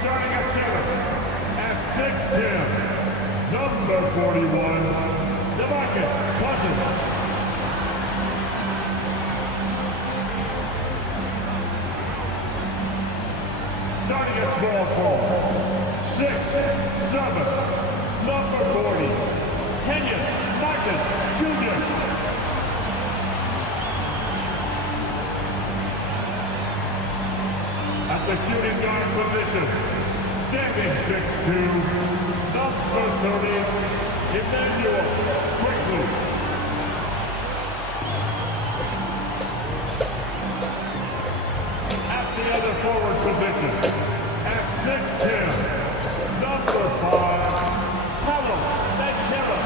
Starting at 7, at 6'10", number 41, DeMarcus Cousins. Starting at small forward, 6'7", number 40, Kenyon Martin Jr. At the shooting guard position, standing 6'2", number 30, Emmanuel Quickly. At the other forward position, at 6'10", number 5, Paulo Banchero.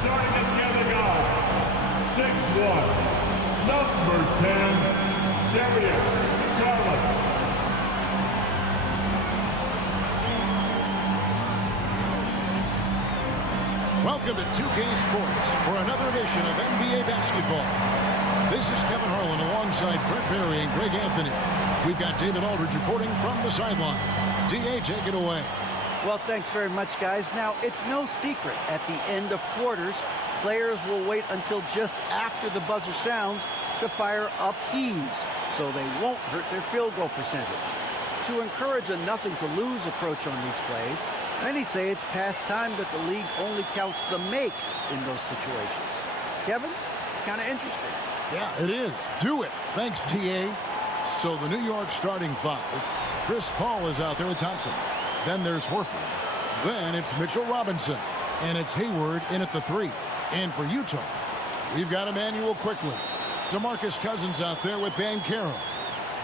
Starting at the other guard, 6'1", number 10, Darius Garland. Welcome to 2K Sports for another edition of NBA basketball. This is Kevin Harlan alongside Brett Barry and Greg Anthony. We've got David Aldridge reporting from the sideline. DA, take it away. Well, thanks very much, guys. Now, it's no secret at the end of quarters, players will wait until just after the buzzer sounds to fire up heaves, so they won't hurt their field goal percentage. To encourage a nothing-to-lose approach on these plays, many say it's past time that the league only counts the makes in those situations. Kevin, it's kind of interesting. Yeah, it is. Do it. Thanks, DA. So the New York starting 5. Chris Paul is out there with Thompson. Then there's Horford. Then it's Mitchell Robinson. And it's Hayward in at the 3. And for Utah, we've got Emmanuel Quickly. DeMarcus Cousins out there with Banchero.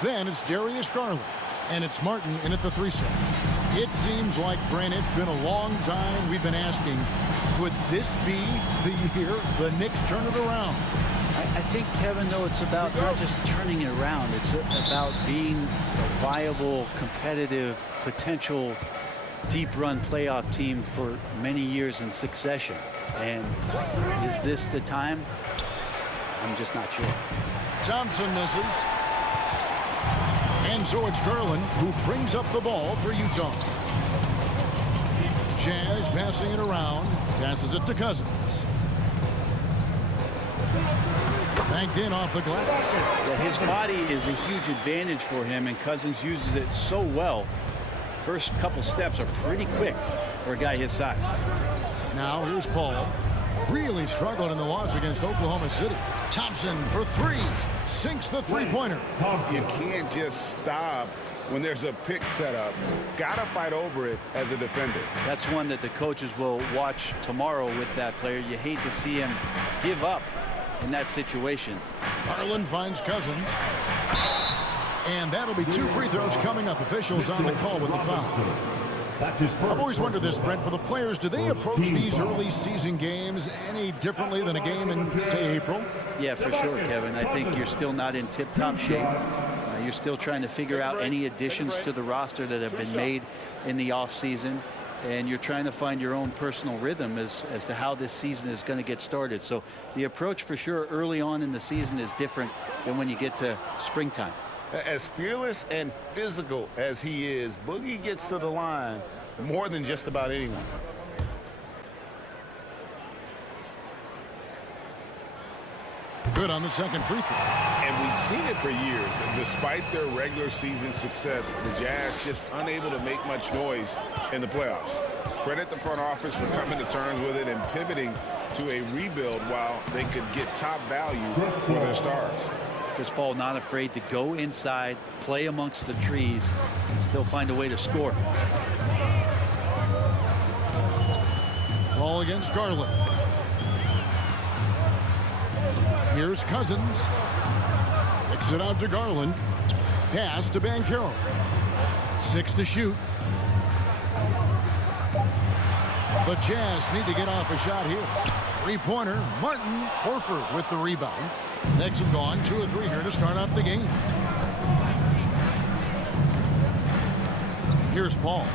Then it's Darius Garland. And it's Martin in at the 3 slot. It seems like, Brent, it's been a long time we've been asking, could this be the year the Knicks turn it around? I think, Kevin, though, it's about not just turning it around. It's about being a viable, competitive, potential deep-run playoff team for many years in succession. And is this the time? I'm just not sure. Thompson misses. And so it's Garland who brings up the ball for Utah. Jazz passing it around. Passes it to Cousins. Banked in off the glass. Yeah, his body is a huge advantage for him, and Cousins uses it so well. First couple steps are pretty quick for a guy his size. Now here's Paul. Really struggled in the loss against Oklahoma City. Thompson for 3. Sinks the three-pointer. You can't just stop when there's a pick set up. Gotta fight over it as a defender. That's one that the coaches will watch tomorrow with that player. You hate to see him give up in that situation. Garland finds Cousins. And that'll be 2 free throws coming up. Officials on the call with the foul. I've always wondered this, Brent, for the players, do they approach these early season games any differently than a game in, say, April? Yeah, for sure, Kevin. I think you're still not in tip-top shape. You're still trying to figure out any additions to the roster that have been made in the offseason, and you're trying to find your own personal rhythm as to how this season is going to get started. So the approach for sure early on in the season is different than when you get to springtime. As fearless and physical as he is, Boogie gets to the line more than just about anyone. Good on the second free throw. And we've seen it for years. Despite their regular season success, the Jazz just unable to make much noise in the playoffs. Credit the front office for coming to terms with it and pivoting to a rebuild while they could get top value for their stars. Chris Paul not afraid to go inside, play amongst the trees, and still find a way to score. Ball against Garland. Here's Cousins. Kicks it out to Garland. Pass to Banchero. 6 to shoot. The Jazz need to get off a shot here. Three-pointer. Martin Horford with the rebound. Knicks have gone 2 of 3 here to start out the game. Here's Paul.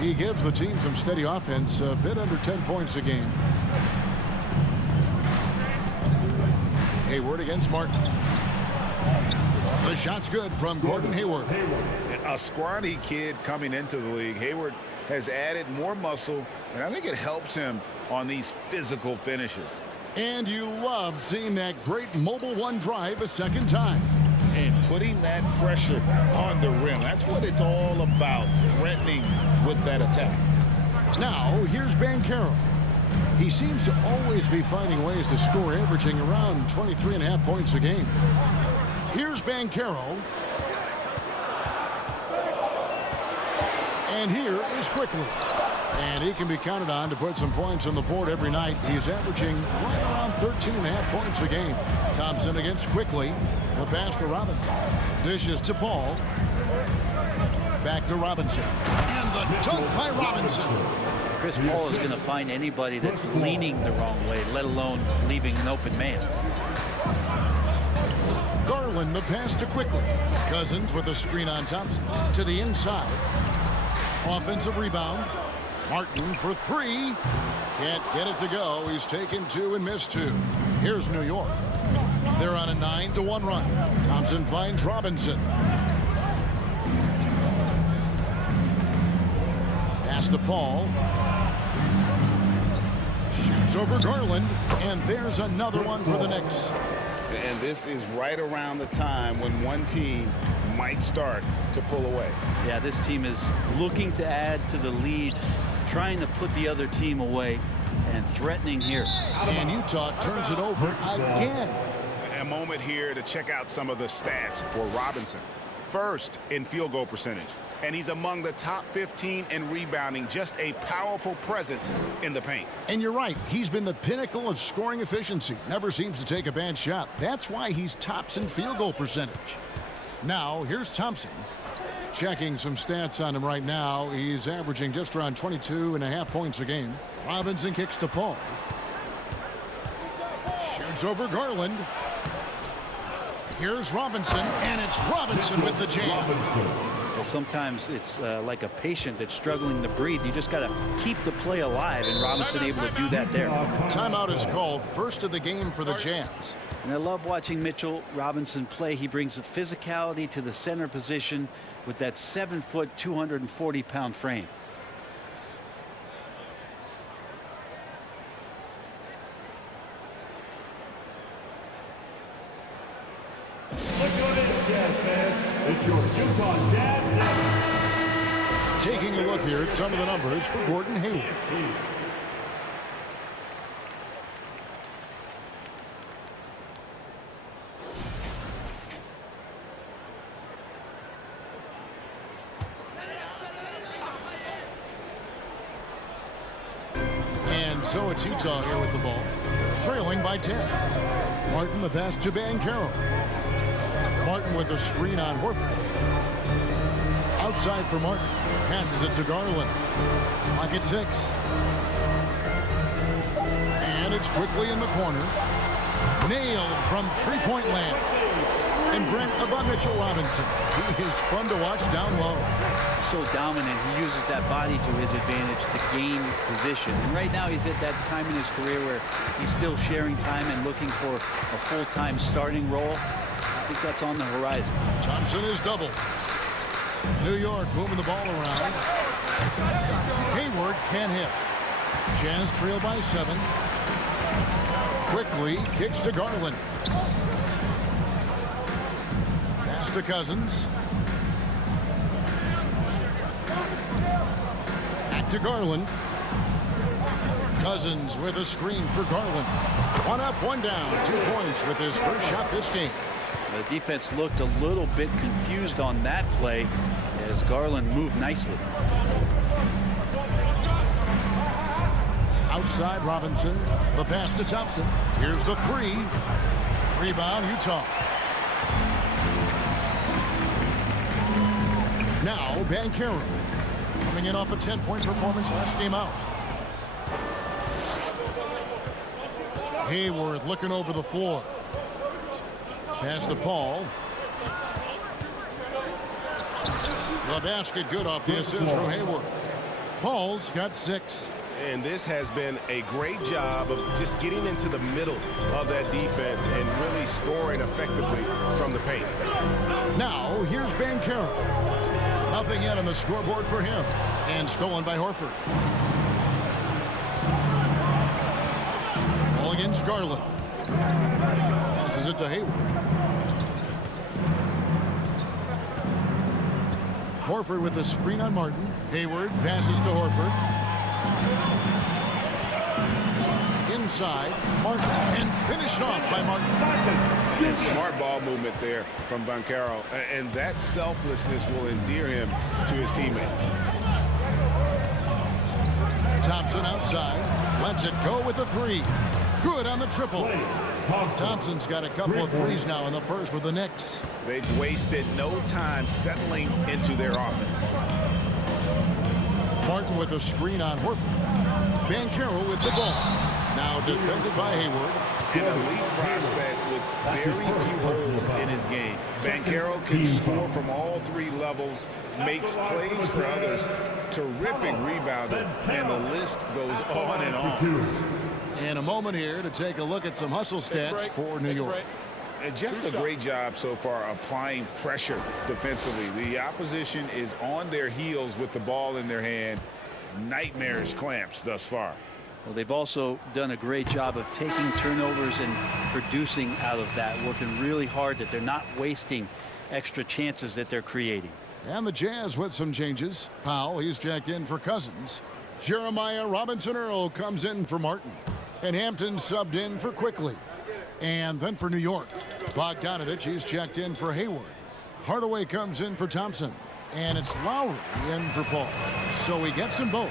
He gives the team some steady offense, a bit under 10 points a game. Hayward against Martin. The shot's good from Gordon Hayward. A scrawny kid coming into the league. Hayward has added more muscle, and I think it helps him on these physical finishes. And you love seeing that great mobile one drive a second time. And putting that pressure on the rim. That's what it's all about, threatening with that attack. Now, here's Banchero. He seems to always be finding ways to score, averaging around 23.5 points a game. Here's Banchero. And here is Quickly. And he can be counted on to put some points on the board every night. He's averaging right around 13.5 points a game. Thompson against Quickly. The pass to Robinson. Dishes to Paul. Back to Robinson. And the dunk by Robinson. Chris Paul is going to find anybody that's leaning the wrong way, let alone leaving an open man. Garland the pass to Quickly. Cousins with a screen on Thompson. To the inside. Offensive rebound. Martin for three. Can't get it to go. He's taken two and missed two. Here's New York. They're on a 9-1 run. Thompson finds Robinson. Pass to Paul. Shoots over Garland. And there's another one for the Knicks. And this is right around the time when one team might start to pull away. Yeah, this team is looking to add to the lead, trying to put the other team away, and threatening here. And Utah turns it over again. A moment here to check out some of the stats for Robinson. First in field goal percentage, and he's among the top 15 in rebounding. Just a powerful presence in the paint. And you're right, he's been the pinnacle of scoring efficiency. Never seems to take a bad shot. That's why he's tops in field goal percentage. Now here's Thompson. Checking some stats on him right now. He's averaging just around 22.5 points a game. Robinson kicks to Paul. Shoots over Garland. Here's Robinson, and it's Robinson with the jam. Well, sometimes it's like a patient that's struggling to breathe. You just got to keep the play alive, and Robinson able to do that there. Timeout is called. First of the game for the Jazz. And I love watching Mitchell Robinson play. He brings a physicality to the center position with that 7-foot, 240-pound frame. Look what it is, Jazz fans. It's your Utah Jazz. Taking a look here at some of the numbers for Gordon Hayward. And so it's Utah here with the ball, trailing by 10. Martin the pass to Banchero. Martin with a screen on Horford. Outside for Martin. Passes it to Garland. Clock at 6. And it's quickly in the corner. Nailed from three-point land. And Brent above Mitchell Robinson. He is fun to watch down low. So dominant. He uses that body to his advantage to gain position. And right now he's at that time in his career where he's still sharing time and looking for a full-time starting role. I think that's on the horizon. Thompson is double. New York moving the ball around. Hayward can't hit. Jazz trail by 7. Quickly kicks to Garland. Pass to Cousins. Back to Garland. Cousins with a screen for Garland. One up, one down. 2 points with his first shot this game. The defense looked a little bit confused on that play as Garland moved nicely. Outside Robinson. The pass to Thompson. Here's the three. Rebound Utah. Now Banchero. Coming in off a 10-point performance last game out. Hayward looking over the floor. Pass to Paul. The basket good off the assist from Hayward. Paul's got 6. And this has been a great job of just getting into the middle of that defense and really scoring effectively from the paint. Now, here's Banchero. Nothing yet on the scoreboard for him. And stolen by Horford. Ball against Garland. Passes it to Hayward. Horford with the screen on Martin. Hayward passes to Horford. Inside, Martin, and finished off by Martin. And smart ball movement there from Banchero, and that selflessness will endear him to his teammates. Thompson outside, lets it go with a 3. Good on the triple. Thompson's got a couple of threes now in the first with the Knicks. They've wasted no time settling into their offense. Martin with a screen on Horford. Banchero with the ball. Now defended by Hayward. An elite prospect with very few holes in his game. Banchero can score from all 3 levels, makes plays for others, terrific rebounder, and the list goes on and on. And a moment here to take a look at some hustle stats for New York. And just a great job so far applying pressure defensively. The opposition is on their heels with the ball in their hand. Nightmarish clamps thus far. Well, they've also done a great job of taking turnovers and producing out of that, working really hard that they're not wasting extra chances that they're creating. And the Jazz with some changes. Powell, he's checked in for Cousins. Jeremiah Robinson-Earl comes in for Martin. And Hampton subbed in for Quickly. And then for New York, Bogdanovich, he's checked in for Hayward. Hardaway comes in for Thompson. And it's Lowry in for Paul. So he gets them both.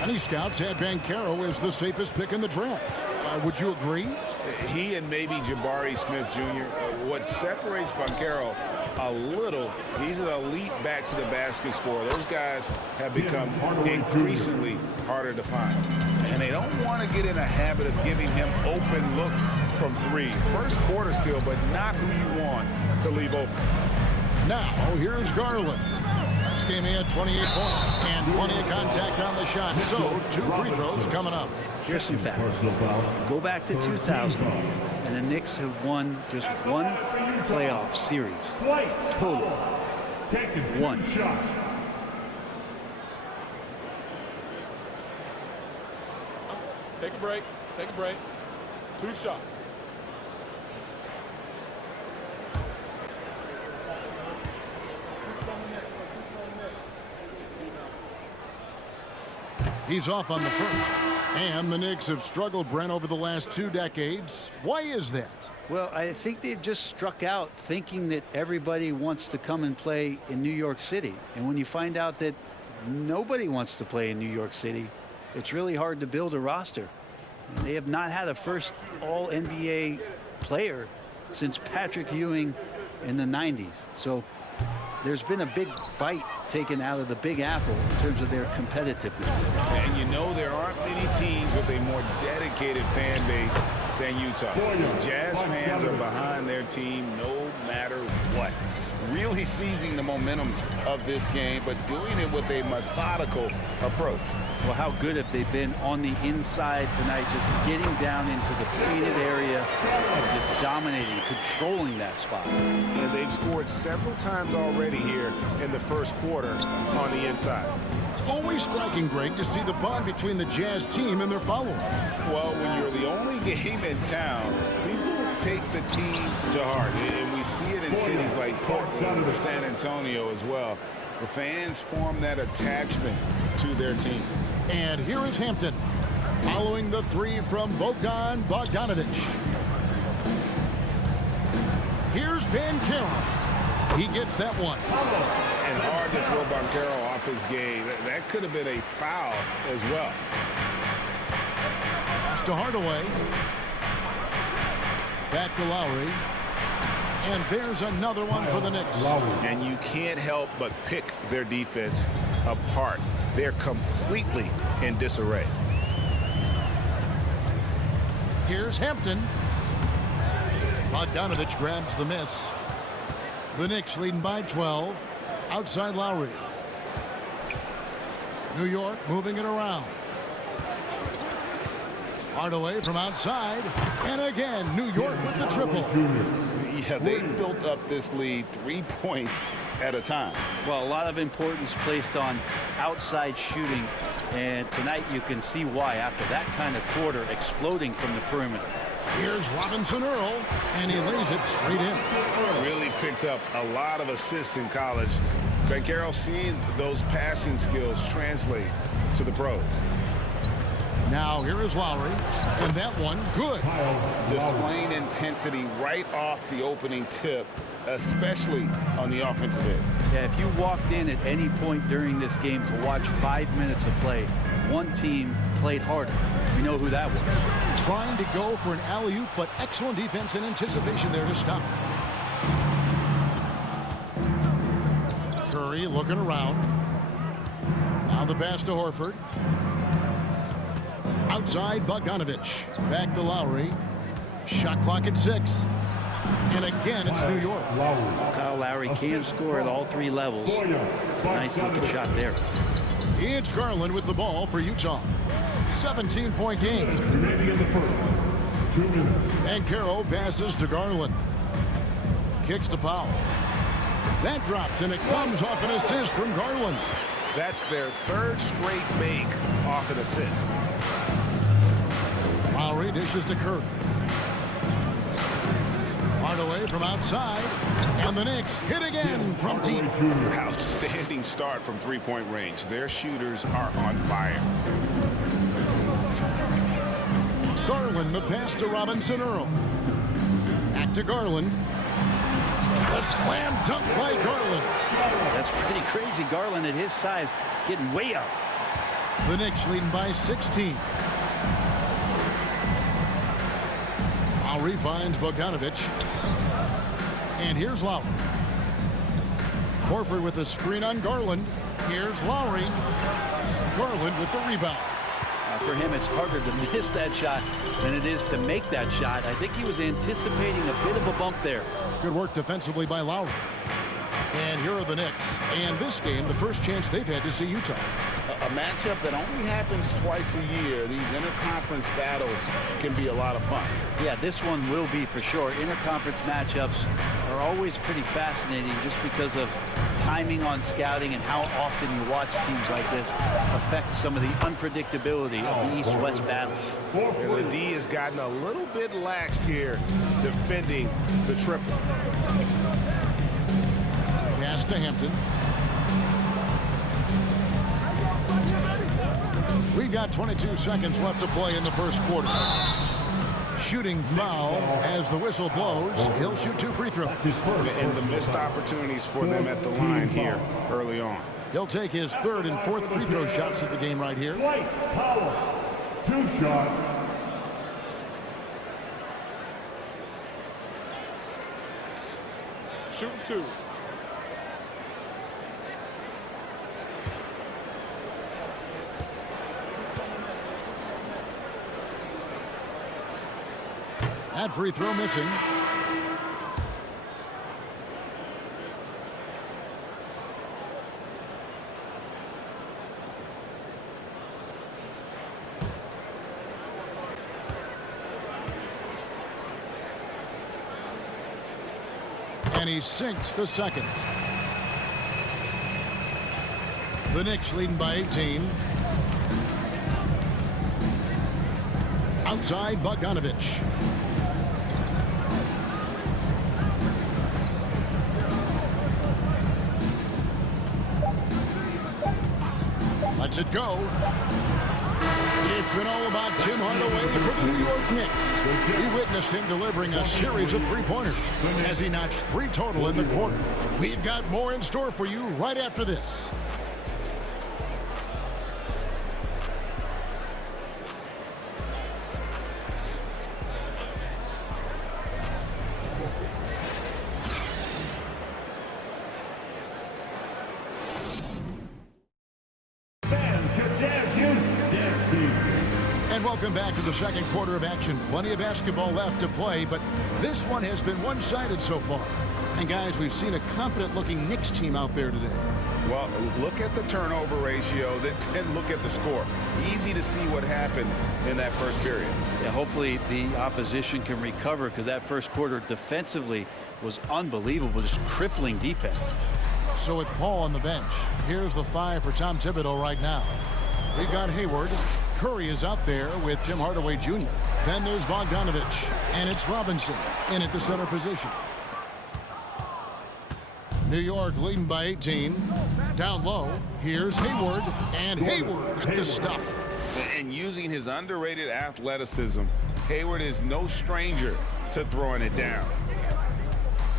Many scouts had Banchero as the safest pick in the draft. Would you agree? He and maybe Jabari Smith Jr. What separates Banchero a little, he's an elite back to the basket scorer. Those guys have become increasingly harder to find. And they don't want to get in a habit of giving him open looks from 3. First quarter still, but not who you want to leave open. Now, here's Garland. This game he had 28 points and plenty of contact on the shot. So, 2 free throws coming up. Here's some facts. Go back to 2000, and the Knicks have won just 1 playoff series. Total. 1. Take a break. Take a break. 2 shots. He's off on the first. And the Knicks have struggled, Brent, over the last 2 decades. Why is that? Well, I think they've just struck out thinking that everybody wants to come and play in New York City. And when you find out that nobody wants to play in New York City, it's really hard to build a roster. And they have not had a first all-NBA player since Patrick Ewing in the 90s. So there's been a big bite taken out of the Big Apple in terms of their competitiveness. And you know there aren't many teams with a more dedicated fan base than Utah. Jazz fans are behind their team no matter what. Really seizing the momentum of this game, but doing it with a methodical approach. Well, how good have they been on the inside tonight, just getting down into the painted area and just dominating, controlling that spot. And they've scored several times already here in the first quarter on the inside. It's always striking, Greg, to see the bond between the Jazz team and their followers. Well, when you're the only game in town, people take the team to heart. And we see it in cities like Portland and San Antonio as well. The fans form that attachment to their team. And here is Hampton, following the 3 from Bogdanovich. Here's Banchero. He gets that one. And hard to throw Banchero off his game. That could have been a foul as well. Pass to Hardaway. Back to Lowry. And there's another one for the Knicks. And you can't help but pick their defense apart. They're completely in disarray. Here's Hampton. Bogdanovich grabs the miss. The Knicks leading by 12. Outside Lowry. New York moving it around. Hardaway from outside. And again, New York with the triple. Yeah, they built up this lead 3 points at a time. Well, a lot of importance placed on outside shooting. And tonight you can see why after that kind of quarter exploding from the perimeter. Here's Robinson Earl, and he lays it straight in. Really picked up a lot of assists in college. Banchero seeing those passing skills translate to the pros. Now here is Lowry, and that one good. Displaying intensity right off the opening tip, especially on the offensive end. Yeah, if you walked in at any point during this game to watch 5 minutes of play, one team played harder. We know who that was. Trying to go for an alley-oop, but excellent defense and anticipation there to stop it. Curry looking around. Now the pass to Horford. Outside Bogdanovich. Back to Lowry. Shot clock at 6. And again, it's New York. Kyle Lowry can score at all 3 levels. It's a nice looking shot there. It's Garland with the ball for Utah. 17-point game. Remaining in the first. 2 minutes. Banchero passes to Garland. Kicks to Powell. That drops, and it comes off an assist from Garland. That's their 3rd straight make off an assist. Lowry dishes to Curry. Hardaway from outside. And the Knicks hit again from deep. Outstanding start from 3-point range. Their shooters are on fire. Garland, the pass to Robinson Earl. Back to Garland. A slam dunk by Garland. That's pretty crazy. Garland at his size getting way up. The Knicks leading by 16. Lowry finds Bogdanovich. And here's Lowry. Horford with the screen on Garland. Here's Lowry. Garland with the rebound. For him, it's harder to miss that shot than it is to make that shot. I think he was anticipating a bit of a bump there. Good work defensively by Lowry. And here are the Knicks. And this game, the first chance they've had to see Utah. A matchup that only happens twice a year. These interconference battles can be a lot of fun. Yeah, this one will be for sure. Interconference matchups are always pretty fascinating just because of timing on scouting and how often you watch teams like this affect some of the unpredictability of the East-West battles. And the D has gotten a little bit laxed here defending the triple. Pass to Hampton. We got 22 seconds left to play in the first quarter. Shooting foul as the whistle blows. He'll shoot 2 free throws. And the missed opportunities for them at the line here early on. He'll take his 3rd and 4th free throw shots of the game right here. Dwight Powell. 2 shots. Shooting 2. That free throw missing. And he sinks the second. The Knicks leading by 18. Outside Bogdanovich. Lets it go. It's been all about Tim Hardaway for the New York Knicks. We witnessed him delivering a series of 3-pointers as he notched 3 total in the quarter. We've got more in store for you right after this. And welcome back to the second quarter of action. Plenty of basketball left to play, but this one has been one-sided so far. And guys, we've seen a confident-looking Knicks team out there today. Well, look at the turnover ratio, then look at the score. Easy to see what happened in that first period. Yeah, hopefully the opposition can recover, because that first quarter defensively was unbelievable, just crippling defense. So with Paul on the bench, here's the 5 for Tom Thibodeau right now. We've got Hayward. Curry is out there with Tim Hardaway Jr. Then there's Bogdanovich, and it's Robinson in at the center position. New York leading by 18. Down low, here's Hayward, and Hayward with the stuff. And using his underrated athleticism, Hayward is no stranger to throwing it down.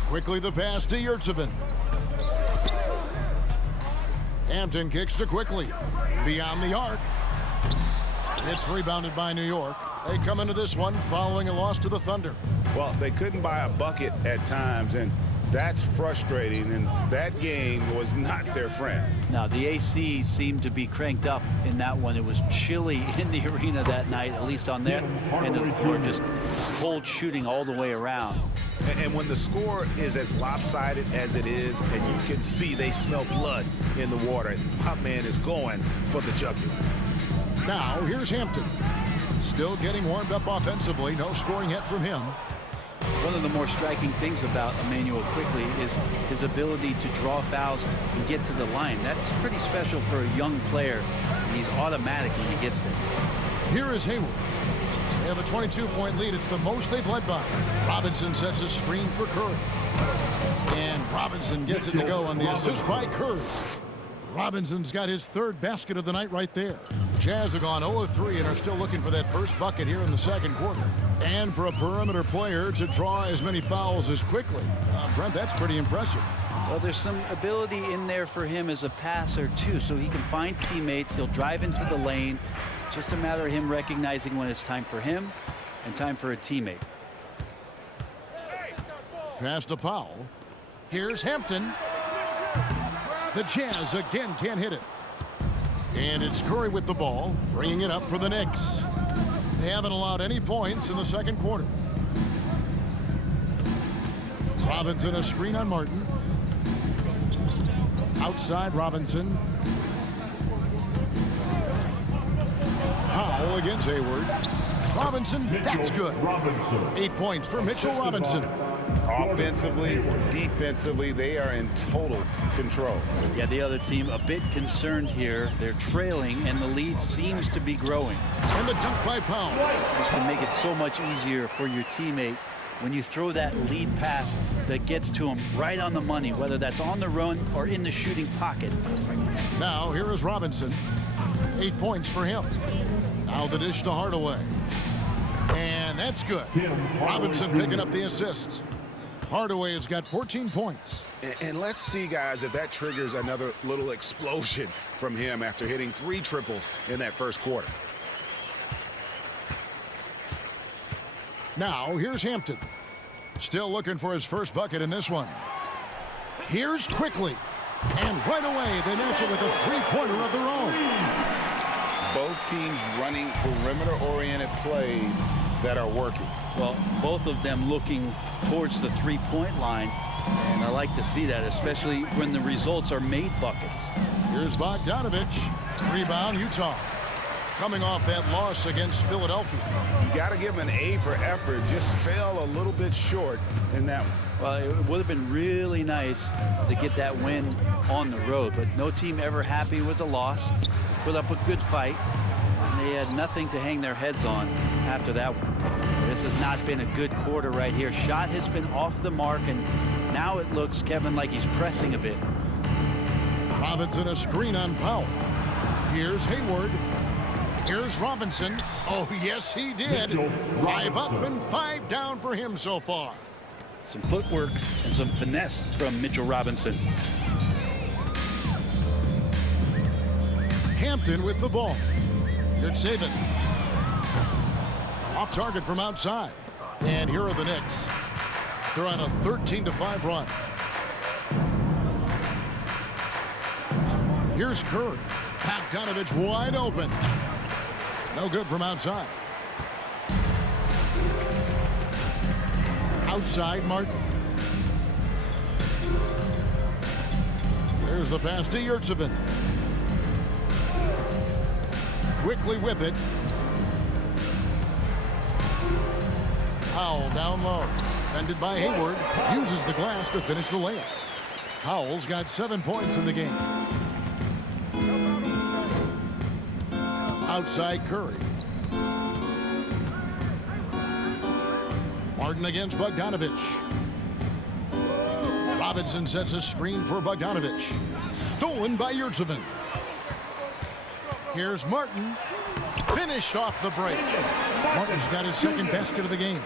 Quickly the pass to Yurtsevin. Hampton kicks to Quickly. Beyond the arc. It's rebounded by New York. They come into this one following a loss to the Thunder. Well, they couldn't buy a bucket at times, and that's frustrating, and that game was not their friend. Now, the AC seemed to be cranked up in that one. It was chilly in the arena that night, at least on their end of the floor, just cold shooting all the way around. And when the score is as lopsided as it is, and you can see they smell blood in the water, my man is going for the jugular. Now, here's Hampton. Still getting warmed up offensively. No scoring yet from him. One of the more striking things about Emmanuel Quickly is his ability to draw fouls and get to the line. That's pretty special for a young player. He's automatic when he gets there. Here is Hayward. They have a 22-point lead. It's the most they've led by. Robinson sets a screen for Curry. And Robinson gets it to go on the assist by Curry. Robinson's got his 3rd basket of the night right there. Jazz have gone 0-3 and are still looking for that first bucket here in the second quarter. And for a perimeter player to draw as many fouls as Quickly. Brent, that's pretty impressive. Well, there's some ability in there for him as a passer, too, so he can find teammates. He'll drive into the lane. Just a matter of him recognizing when it's time for him and time for a teammate. Pass to Powell. Here's Hampton. The Jazz again can't hit it. And it's Curry with the ball, bringing it up for the Knicks. They haven't allowed any points in the second quarter. Robinson a screen on Martin. Outside Robinson. Powell against Hayward. Robinson, that's good. 8 points for Mitchell Robinson. Offensively, defensively, they are in total control. Yeah, the other team a bit concerned here. They're trailing, and the lead seems to be growing. And the dunk by Powell. This can make it so much easier for your teammate when you throw that lead pass that gets to him right on the money, whether that's on the run or in the shooting pocket. Now, here is Robinson. 8 points for him. Now the dish to Hardaway. And that's good. Robinson picking up the assists. Hardaway has got 14 points. And let's see, guys, if that triggers another little explosion from him after hitting 3 triples in that first quarter. Now, here's Hampton. Still looking for his first bucket in this one. Here's Quickly. And right away, they match it with a 3-pointer of their own. Both teams running perimeter-oriented plays that are working. Well, both of them looking towards the 3-point line, and I like to see that, especially when the results are made buckets. Here's Bogdanovich. Rebound, Utah. Coming off that loss against Philadelphia. You got to give him an A for effort. Just fell a little bit short in that one. Well, it would have been really nice to get that win on the road, but no team ever happy with the loss. Put up a good fight, and they had nothing to hang their heads on after that one. This has not been a good quarter right here. Shot has been off the mark, and now it looks, Kevin, like he's pressing a bit. Robinson a screen on Powell. Here's Hayward. Here's Robinson. Oh, yes, he did. 5 up and 5 down for him so far. Some footwork and some finesse from Mitchell Robinson. Hampton with the ball. Yurtsevin. Off target from outside. And here are the Knicks. They're on a 13-5 run. Here's Curry. Bogdanovich wide open. No good from outside. Outside Martin. There's the pass to Yurtseven. Quickly with it. Powell down low. Defended by Hayward. Uses the glass to finish the layup. Powell's got 7 points in the game. Outside Curry. Martin against Bogdanovich. Robinson sets a screen for Bogdanovich. Stolen by Yurtseven. Here's Martin. Finished off the break. Martin's got his second basket of the game.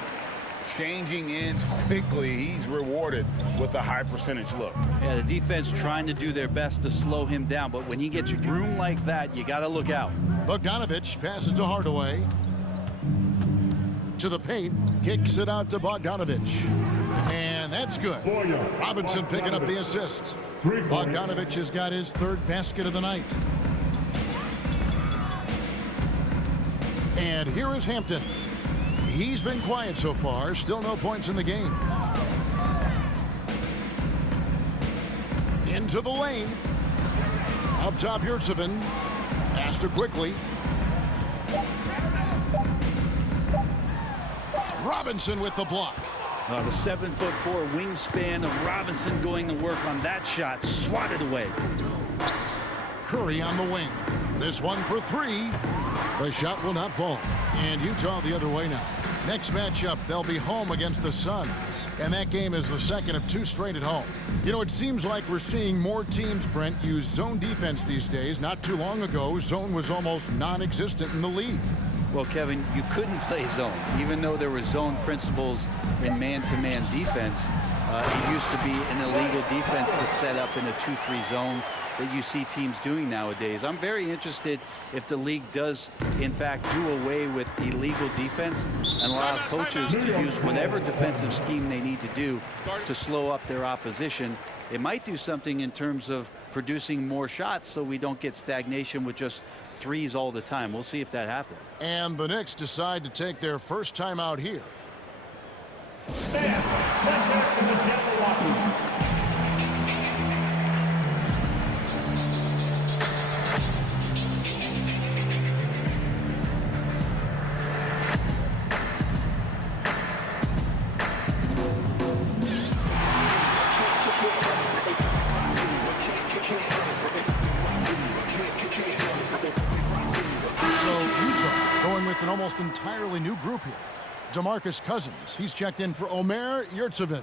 Changing ends quickly. He's rewarded with a high percentage look. Yeah, the defense trying to do their best to slow him down, but when he gets room like that, you got to look out. Bogdanovich passes to Hardaway. To the paint. Kicks it out to Bogdanovich. And that's good. Robinson picking up the assist. Bogdanovich has got his third basket of the night. And here is Hampton. He's been quiet so far. Still no points in the game. Into the lane. Up top, Yurtseven. Pass to quickly. Robinson with the block. The 7'4" wingspan of Robinson going to work on that shot. Swatted away. Curry on the wing. This one for three. The shot will not fall. And Utah the other way now. Next matchup, they'll be home against the Suns. And that game is the second of 2 straight at home. You know, it seems like we're seeing more teams, Brent, use zone defense these days. Not too long ago, zone was almost non-existent in the league. Well, Kevin, you couldn't play zone. Even though there were zone principles in man-to-man defense, it used to be an illegal defense to set up in a 2-3 zone that you see teams doing nowadays. I'm very interested if the league does, in fact, do away with illegal defense and allow coaches to use whatever defensive scheme they need to do to slow up their opposition. It might do something in terms of producing more shots so we don't get stagnation with just threes all the time. We'll see if that happens. And the Knicks decide to take their first time out here. An almost entirely new group here. DeMarcus Cousins, he's checked in for Omer Yurtseven.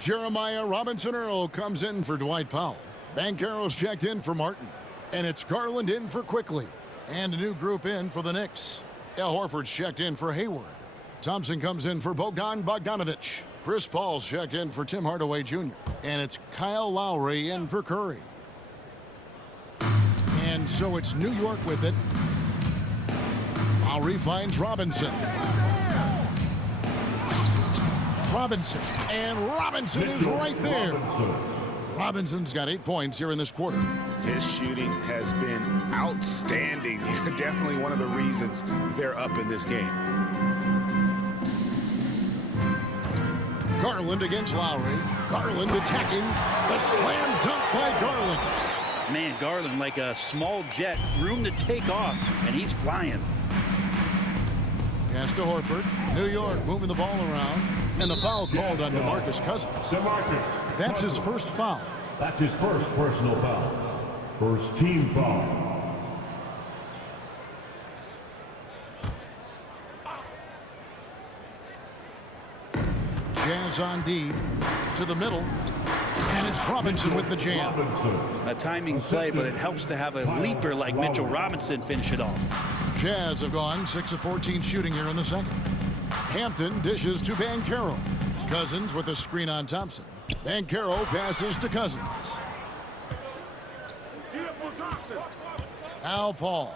Jeremiah Robinson-Earl comes in for Dwight Powell. Banchero's checked in for Martin. And it's Garland in for Quickly. And a new group in for the Knicks. Al Horford's checked in for Hayward. Thompson comes in for Bogdanovich. Chris Paul's checked in for Tim Hardaway Jr. And it's Kyle Lowry in for Curry. And so it's New York with it. Lowry finds Robinson. And Robinson is right there. Robinson's got 8 points here in this quarter. His shooting has been outstanding. Definitely one of the reasons they're up in this game. Garland against Lowry. Garland attacking. The slam dunk by Garland. Man, Garland like a small jet. Room to take off, and he's flying. Pass to Horford. New York moving the ball around. And the foul called on DeMarcus Cousins. That's his first foul. That's his first personal foul. First team foul. Jazz on D. To the middle. And it's Robinson with the jam. A timing play, but it helps to have a leaper like Mitchell Robinson finish it off. Jazz have gone 6 of 14 shooting here in the second. Hampton dishes to Banchero. Cousins with a screen on Thompson. Banchero passes to Cousins. Al Paul.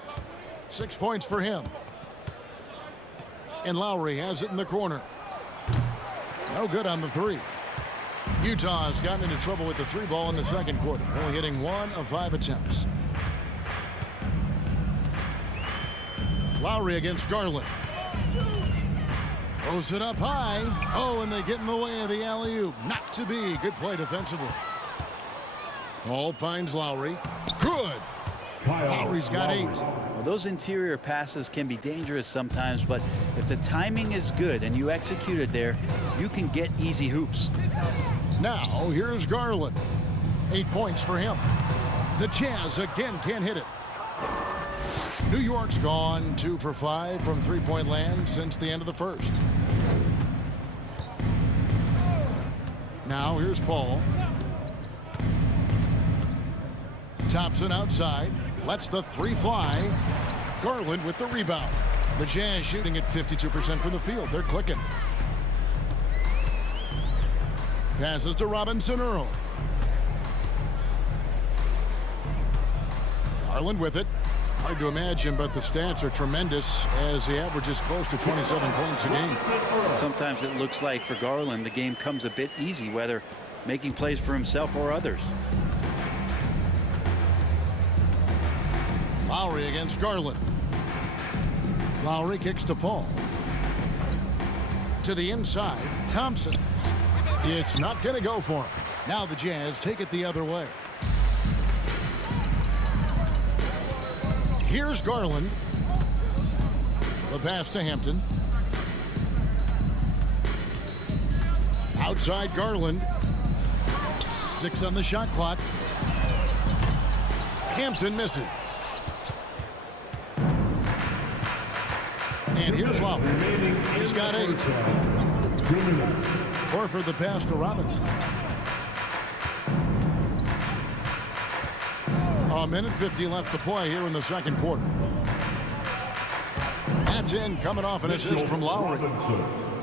6 points for him. And Lowry has it in the corner. No good on the three. Utah has gotten into trouble with the three ball in the second quarter, only hitting 1 of 5 attempts. Lowry against Garland. Throws it up high. Oh, and they get in the way of the alley-oop. Not to be. Good play defensively. Paul finds Lowry. Good. Kyle Lowry's got Lowry. 8. Well, those interior passes can be dangerous sometimes, but if the timing is good and you execute it there, you can get easy hoops. Now, here's Garland. 8 points for him. The Jazz again can't hit it. New York's gone 2 for 5 from three-point land since the end of the first. Now, here's Paul. Thompson outside. Lets the 3 fly. Garland with the rebound. The Jazz shooting at 52% from the field. They're clicking. Passes to Robinson Earl. Garland with it. Hard to imagine, but the stats are tremendous as he averages close to 27 points a game. Sometimes it looks like for Garland, the game comes a bit easy, whether making plays for himself or others. Lowry against Garland. Lowry kicks to Paul. To the inside, Thompson. It's not going to go for him. Now the Jazz take it the other way. Here's Garland. The pass to Hampton. Outside Garland. 6 on the shot clock. Hampton misses. And here's Lowry. He's got 8. Horford the pass to Robinson. A minute 50 left to play here in the second quarter. That's in, coming off an assist from Lowry.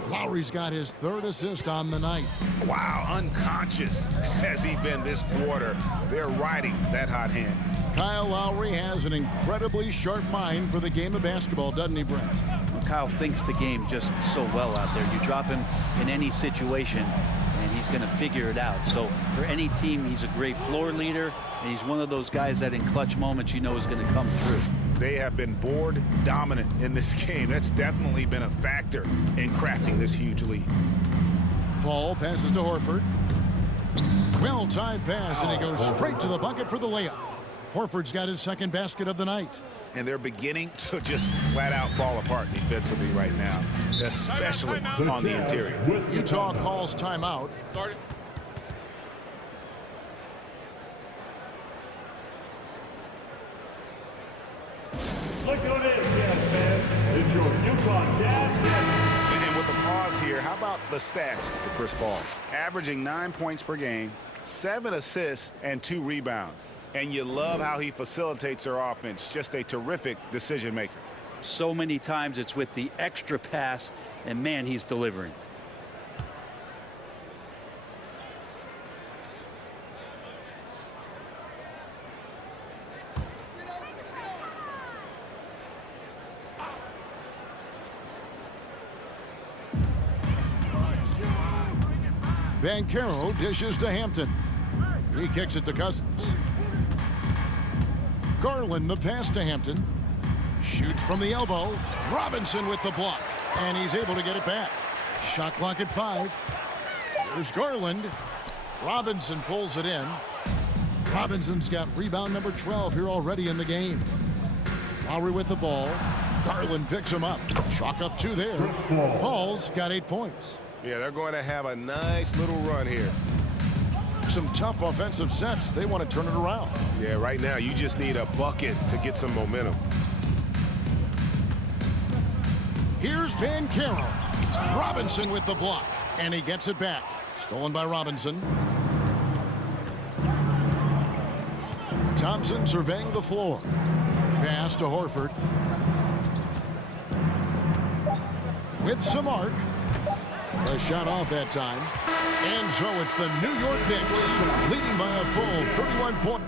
Lowry's got his 3rd assist on the night. Wow, unconscious has he been this quarter. They're riding that hot hand. Kyle Lowry has an incredibly sharp mind for the game of basketball, doesn't he, Brent? Well, Kyle thinks the game just so well out there. You drop him in any situation, and he's going to figure it out. So for any team, he's a great floor leader, and he's one of those guys that in clutch moments you know is going to come through. They have been board dominant in this game. That's definitely been a factor in crafting this huge lead. Paul passes to Horford. Well-timed pass, and he goes straight to the bucket for the layup. Horford's got his 2nd basket of the night. And they're beginning to just flat out fall apart defensively right now, especially on the interior. Utah calls timeout. Look on in, Jazz fans. It's your Utah Jazz. And with the pause here, how about the stats for Chris Paul? Averaging 9 points per game, 7 assists, and 2 rebounds. And you love how he facilitates their offense. Just a terrific decision maker. So many times it's with the extra pass, and man, he's delivering. Banchero dishes to Hampton. He kicks it to Cousins. Garland the pass to Hampton. Shoots from the elbow. Robinson with the block. And he's able to get it back. Shot clock at 5. Here's Garland. Robinson pulls it in. Robinson's got rebound number 12 here already in the game. Lowry with the ball. Garland picks him up. Chalk up 2 there. Paul's got 8 points. Yeah, they're going to have a nice little run here. Some tough offensive sets. They want to turn it around. Yeah, right now you just need a bucket to get some momentum. Here's Banchero. Robinson with the block. And he gets it back. Stolen by Robinson. Thompson surveying the floor. Pass to Horford. With some arc. A shot off that time. And so it's the New York Knicks leading by a full 31 points.